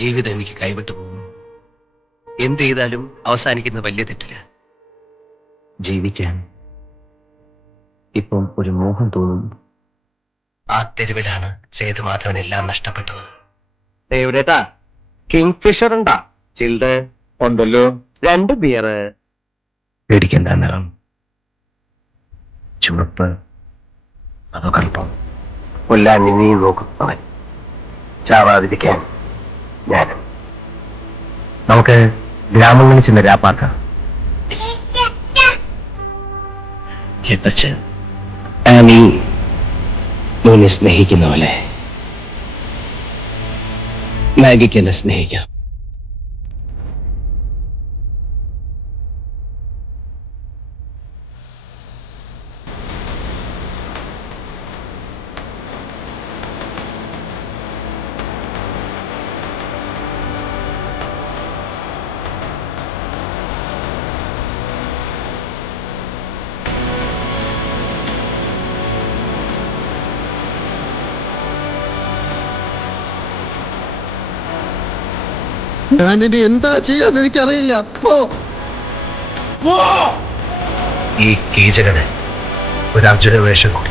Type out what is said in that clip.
ജീവിതം എനിക്ക് കൈവിട്ടു പോകുന്നു. എന്ത് ചെയ്താലും അവസാനിക്കുന്ന വലിയ തെറ്റില്ല. ജീവിക്കാൻ ഇപ്പം ഒരു മോഹം തോന്നുന്നു. ആ തെരുവിലാണ് സേതുമാധവൻ എല്ലാം നഷ്ടപ്പെട്ടത്. ദേവരേട്ടാ, കിങ് ഫിഷർ ഉണ്ടാ? ചിൽഡ് ഉണ്ടല്ലോ. 2 ബിയർ. പേടിക്കണ്ട. നിറം ചുവപ്പ് അതോ കറുപ്പം? കൊല്ലാൻ നീ നോക്കും അവൻ, ചാവാതിരിക്കാൻ ഞാനും. നമുക്ക് ഗ്രാമങ്ങളിൽ ചെന്ന് രാപ്പാർക്കാം. ആനി മോനെ സ്നേഹിക്കുന്ന പോലെ മാഗിക്ക് എന്നെ സ്നേഹിക്കാം. ഞാനിനി എന്താ ചെയ്യാന്ന് എനിക്കറിയില്ല. ഈ കീചകന് ഒരു അർജുന വേഷം കൂടി.